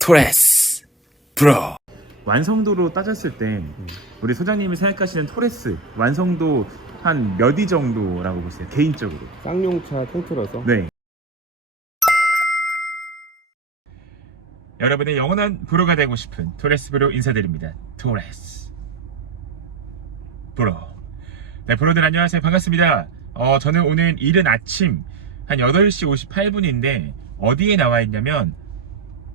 토레스. 프로. 완성도로 따졌을 때 우리 소장님이 생각하시는 토레스 완성도 한 몇 위 정도라고 보세요 개인적으로? 쌍용차 통틀어서? 네. 여러분의 영원한 브로가 되고 싶은 토레스 브로 인사드립니다. 토레스. 브로. 네 브로들 안녕하세요. 반갑습니다. 어 저는 오늘 이른 아침 한 8시 58분인데 어디에 나와 있냐면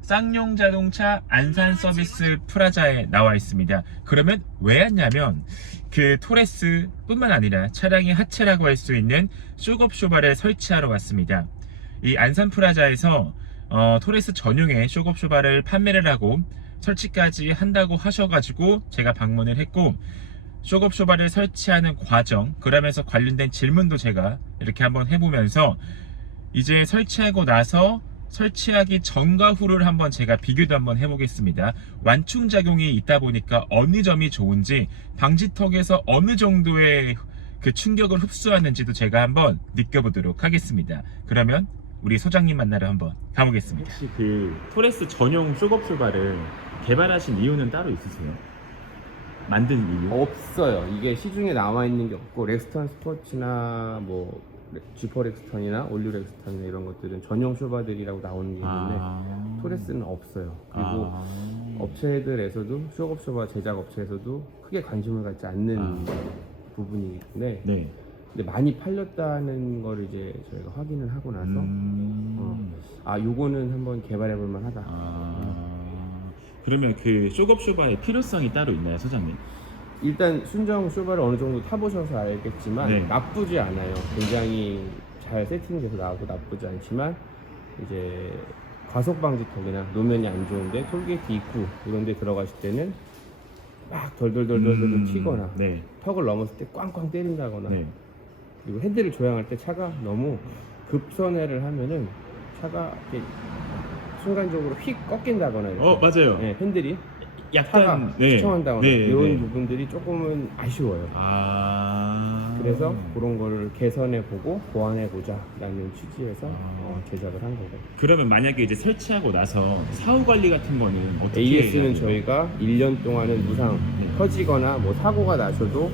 쌍용 자동차 안산 서비스 프라자에 나와 있습니다. 그러면 왜 왔냐면 그 토레스 뿐만 아니라 차량의 하체라고 할 수 있는 쇼겁쇼바를 설치하러 왔습니다. 이 안산 프라자에서 어, 토레스 전용의 쇼겁쇼바를 판매를 하고 설치까지 한다고 하셔가지고 제가 방문을 했고 쇼겁쇼바를 설치하는 과정 그러면서 관련된 질문도 제가 이렇게 한번 해보면서 이제 설치하고 나서 설치하기 전과 후를 한번 제가 비교도 한번 해보겠습니다. 완충 작용이 있다 보니까 어느 점이 좋은지 방지턱에서 어느 정도의 그 충격을 흡수하는지도 제가 한번 느껴보도록 하겠습니다. 그러면 우리 소장님 만나러 한번 가보겠습니다. 혹시 그 토레스 전용 쇼겁쇼바를 개발하신 이유는 따로 있으세요? 만든 이유? 없어요. 이게 시중에 나와 있는 게 없고 렉스턴 스포츠나 뭐 레- 지퍼 렉스턴이나 올류 렉스턴이나 이런 것들은 전용 쇼바들이라고 나오는 게 있는데 아. 토레스는 없어요. 그리고 아. 업체들에서도 쇼업 쇼바 제작 업체에서도 크게 관심을 갖지 않는 아. 부분이기 때문에 네. 근데 많이 팔렸다는 걸 이제 저희가 확인을 하고 나서 음. 어. 아 요거는 한번 개발해 볼 만하다. 아. 그러면 그 쇼겁쇼바의 필요성이 따로 있나요, 소장님? 일단 순정 쇼바를 어느 정도 타보셔서 알겠지만 네. 나쁘지 않아요. 굉장히 잘 세팅돼서 나오고 나쁘지 않지만 이제 과속 방지턱이나 노면이 안 좋은데 톨게이트 입구 이런 데 들어가실 때는 막 덜덜덜덜덜 음. 튀거나 네. 턱을 넘었을 때 꽝꽝 때린다거나 네. 그리고 핸들을 조향할 때 차가 너무 급선회를 하면은 차가 이렇게 순간적으로 휙 꺾인다거나 이렇게 어, 맞아요. 네, 핸들이 약간 차가 네. 추청한다거나 네, 이런 네. 부분들이 조금은 아쉬워요. 아. 그래서 그런 걸 개선해 보고 보완해 보자라는 취지에서 아. 어, 제작을 한 거고. 그러면 만약에 이제 설치하고 나서 사후 관리 같은 거는 어떻게 AS는 해야 돼요? 저희가 1년 동안은 무상 네. 터지거나 뭐 사고가 나셔도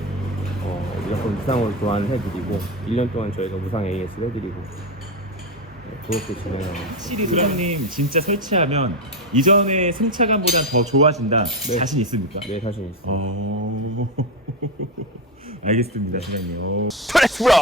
어, 무조건 무상으로 교환을 해드리고 1년 동안 저희가 무상 AS를 해드리고 네, 그렇게 진행하고 확실히 소장님 진짜 설치하면 이전의 승차감보다 더 좋아진다. 네. 자신 있습니까? 네 자신 있습니다. 어. 알겠습니다, 소장님. 어. 토레스 프로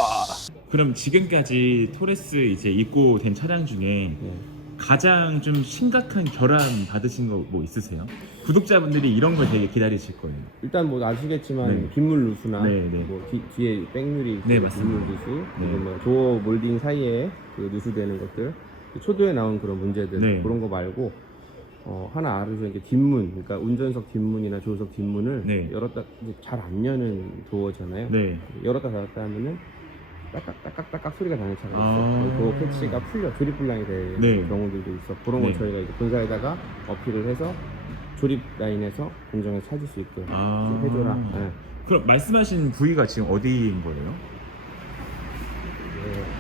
그럼 지금까지 토레스 이제 입고 된 차량 중에 네. 가장 좀 심각한 결함 받으신 거 뭐 있으세요? 구독자분들이 이런 걸 되게 기다리실 거예요. 일단 뭐 아시겠지만 네. 빗물 누수나 네, 네. 뭐 뒤, 뒤에 백유리 네, 그 맞습니다. 빗물 누수 네. 그리고 뭐 도어 몰딩 사이에 그 누수되는 것들 그 초도에 나온 그런 문제들 네. 그런 거 말고 어, 하나 알으셔야 이제 뒷문 그러니까 운전석 뒷문이나 조수석 뒷문을 네. 열었다 잘 안 여는 도어잖아요. 네. 열었다 닫았다 하면은 딱딱 딱딱 딱딱 소리가 나는 차가 있어. 아. 그 패치가 풀려 조립 불량이 되는 네. 경우들도 있어. 그런 걸 네. 저희가 이제 본사에다가 어필을 해서 조립 라인에서 공정에 찾을 수 있게 아. 좀 해줘라. 네. 그럼 말씀하신 부위가 지금 어디인 거예요?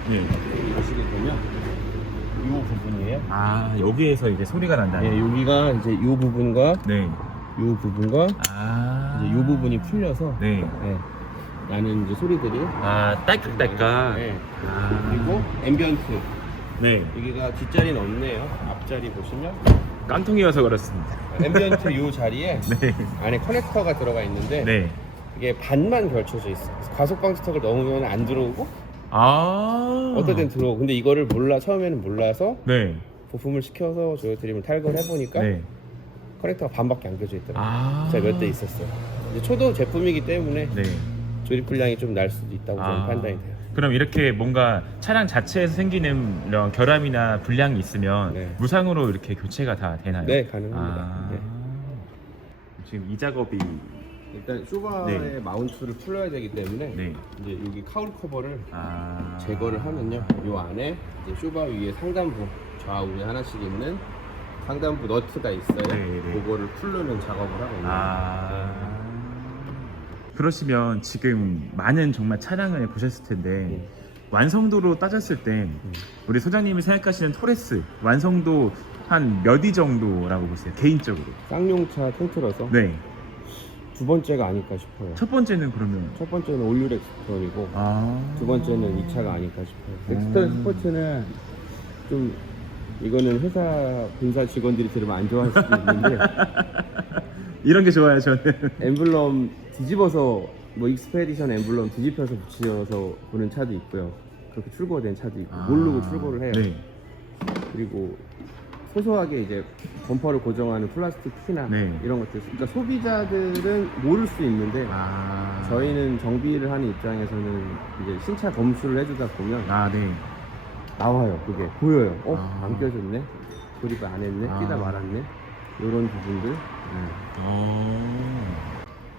네. 네. 보시게 되면 이 부분이에요. 아 여기에서 이제 소리가 난다. 네, 여기가 이제 이 부분과 네. 이 부분과 아. 이제 이 부분이 풀려서 네. 네. 나는 이제 소리들이 아 딸깍딸깍. 네. 아. 그리고 앰비언트 네. 여기가 뒷자리는 없네요. 앞자리 보시면 깡통이어서 그렇습니다. 앰비언트 이 자리에 네. 안에 커넥터가 들어가 있는데 네. 이게 반만 걸쳐져 있어. 그래서 과속 방지턱을 넘으면 안 들어오고 아. 어떨 땐 들어오고. 근데 이거를 몰라 처음에는 몰라서 네. 부품을 시켜서 저희들이 탈거를 해보니까 네. 커넥터가 반밖에 안 껴져 있더라고요. 아. 제가 몇 대 있었어요. 이제 초도 제품이기 때문에 네. 조립 분량이 좀 날 수도 있다고 저는 아. 판단이 돼요. 그럼 이렇게 뭔가 차량 자체에서 생기는 이런 결함이나 불량이 있으면 네. 무상으로 이렇게 교체가 다 되나요? 네, 가능합니다. 아. 네. 지금 이 작업이 일단 쇼바의 네. 마운트를 풀어야 되기 때문에 네. 이제 여기 카울 커버를 아. 제거를 하면요. 요 안에 이제 쇼바 위에 상단부 좌우에 하나씩 있는 상단부 너트가 있어요. 네, 네. 그거를 풀르는 작업을 하고 있는 거예요. 아. 그러시면 지금 많은 정말 차량을 보셨을 텐데 네. 완성도로 따졌을 때 우리 소장님이 생각하시는 토레스 완성도 한 몇 위 정도라고 보세요 개인적으로 쌍용차 통틀어서 네 첫 두 번째가 아닐까 싶어요. 번째는 그러면 첫 번째는 올류렉 엑스턴이고 아 두 번째는 이 차가 아닐까 싶어요. 음. 엑스턴 스포츠는 좀 이거는 회사 본사 직원들이 들으면 안 좋아할 수도 있는데 이런 게 좋아요 저는 엠블럼 뒤집어서 뭐 익스페디션 엠블럼 뒤집혀서 붙여서 보는 차도 있고요. 그렇게 출고가 된 차도 있고 모르고 출고를 해요. 네. 그리고 소소하게 이제 범퍼를 고정하는 플라스틱 키나 네. 이런 것들. 그러니까 소비자들은 모를 수 있는데 아 저희는 정비를 하는 입장에서는 이제 신차 검수를 해주다 보면 아 네 나와요. 그게 보여요. 어? 아. 안 껴졌네. 조립을 안 했네. 아. 끼다 말았네. 이런 부분들. 어.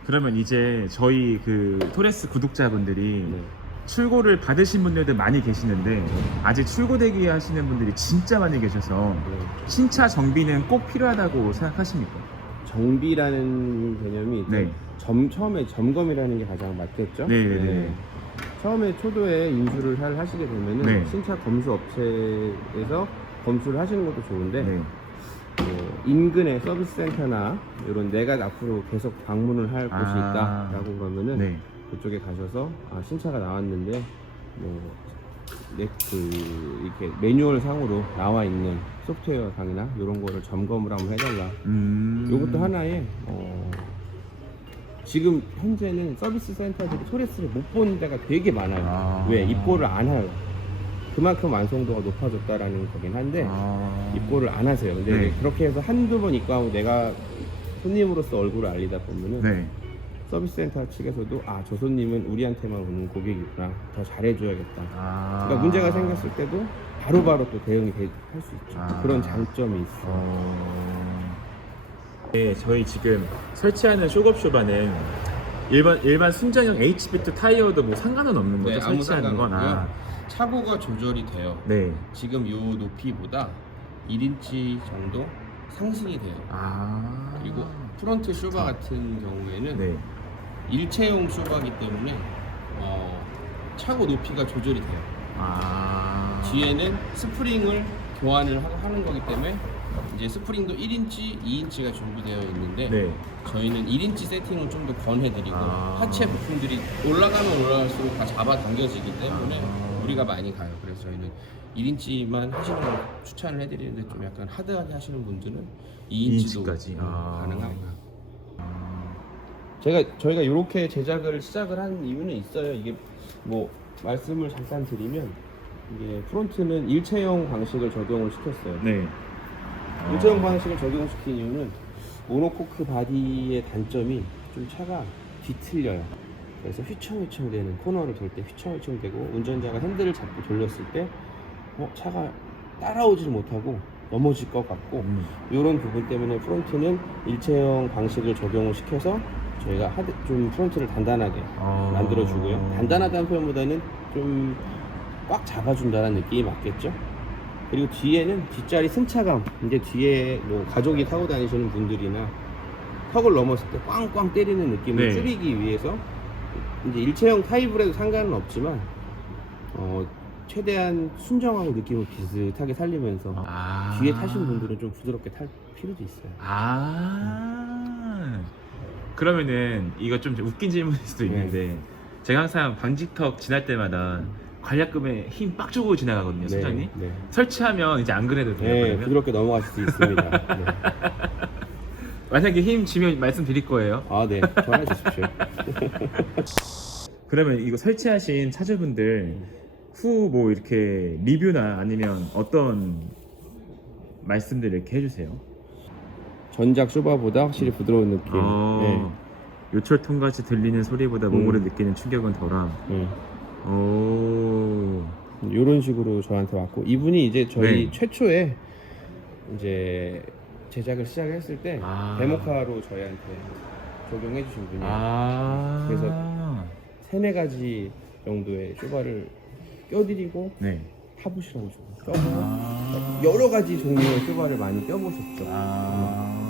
그러면 이제 저희 그 토레스 구독자분들이 네. 출고를 받으신 분들도 많이 계시는데 아직 출고 대기 하시는 분들이 진짜 많이 계셔서 네. 신차 정비는 꼭 필요하다고 생각하십니까? 정비라는 개념이 이제 네. 점, 처음에 점검이라는 게 가장 맞겠죠? 네, 네, 네. 처음에 초도에 인수를 할- 하시게 되면은 네. 신차 검수 업체에서 검수를 하시는 것도 좋은데 네. 뭐 인근의 서비스 센터나 이런 내가 앞으로 계속 방문을 할 곳이 아. 있다라고 그러면은 네. 그쪽에 가셔서 아 신차가 나왔는데 뭐 네, 그 이렇게 매뉴얼 상으로 나와 있는 소프트웨어 상이나 이런 거를 점검을 한번 해달라. 음. 이것도 하나의 어, 지금 현재는 서비스 센터들이 토레스를 못 보는 데가 되게 많아요. 아. 왜 입고를 안 해요? 그만큼 완성도가 높아졌다라는 거긴 한데 아. 입고를 안 하세요. 근데 네. 그렇게 해서 한두 번 입고하고 내가 손님으로서 얼굴을 알리다 보면은 네. 서비스 센터 측에서도 아 저 손님은 우리한테만 오는 고객이구나 더 잘해줘야겠다. 아. 그러니까 문제가 생겼을 때도 바로바로 또 대응이 할 수 있죠. 아. 그런 장점이 있어 요. 어... 네, 저희 지금 설치하는 쇼업쇼바는 일반 일반 순정형 HB2 타이어도 뭐 상관은 없는 거죠? 설치하는 건 아. 차고가 조절이 돼요. 네. 지금 요 높이보다 1인치 정도 상승이 돼요. 아. 그리고 프론트 쇼바 같은 경우에는 네. 일체형 쇼바기 때문에 어, 차고 높이가 조절이 돼요. 아. 뒤에는 스프링을 교환을 하- 하는 거기 때문에 이제 스프링도 1인치, 2인치가 준비되어 있는데 네. 저희는 1인치 세팅을 좀 더 권해드리고 아. 하체 부품들이 올라가면 올라갈수록 다 잡아당겨지기 때문에 아. 우리가 많이 가요. 그래서 저희는 1인치만 하시는 걸 추천을 해드리는데 좀 약간 하드하게 하시는 분들은 2인치도 2인치까지. 아. 가능합니다. 아. 제가 저희가 이렇게 제작을 시작을 한 이유는 있어요. 이게 뭐 말씀을 잠깐 드리면 이게 프론트는 일체형 방식을 적용을 시켰어요. 네. 일체형 방식을 적용시킨 이유는 모노코크 바디의 단점이 좀 차가 뒤틀려요. 그래서 휘청휘청 되는 코너를 돌 때 휘청휘청 되고 운전자가 핸들을 잡고 돌렸을 때 어, 차가 따라오질 못하고 넘어질 것 같고 음. 이런 부분 때문에 프론트는 일체형 방식을 적용을 시켜서 저희가 하드, 좀 프론트를 단단하게 아. 만들어주고요. 단단하다는 표현보다는 좀 꽉 잡아준다는 느낌이 맞겠죠. 그리고 뒤에는 뒷자리 승차감, 이제 뒤에 뭐 가족이 타고 다니시는 분들이나 턱을 넘었을 때 꽝꽝 때리는 느낌을 네. 줄이기 위해서 이제 일체형 타입을 해도 상관은 없지만 어, 최대한 순정하고 느낌을 비슷하게 살리면서 아. 뒤에 타신 분들은 좀 부드럽게 탈 필요도 있어요. 아. 그러면은 이거 좀 웃긴 질문일 수도 있는데 제가 항상 방지턱 지날 때마다 관략금에 힘 빡 주고 지나가거든요, 소장님. 네. 설치하면 이제 안 그래도 돼요. 네, 그러면? 부드럽게 넘어가실 수 있습니다. 네. 만약에 힘 주면 말씀드릴 거예요. 아, 네. 전화 주십시오. 그러면 이거 설치하신 차주분들 후 뭐 이렇게 리뷰나 아니면 어떤 말씀들 이렇게 해주세요. 전작 쇼바보다 확실히 부드러운 느낌. 어, 요철통같이 들리는 소리보다 몸으로 음. 느끼는 충격은 덜함. 네. 오. 이런 식으로 저한테 왔고 이분이 이제 저희 네. 최초에 이제 제작을 시작을 했을 때 아. 데모카로 저희한테 적용해 주신 분이에요. 아. 그래서 세네 가지 정도의 쇼바를 껴드리고 네. 타보시라고 좀 껴보고 아. 여러 가지 종류의 쇼바를 많이 껴보셨죠. 아.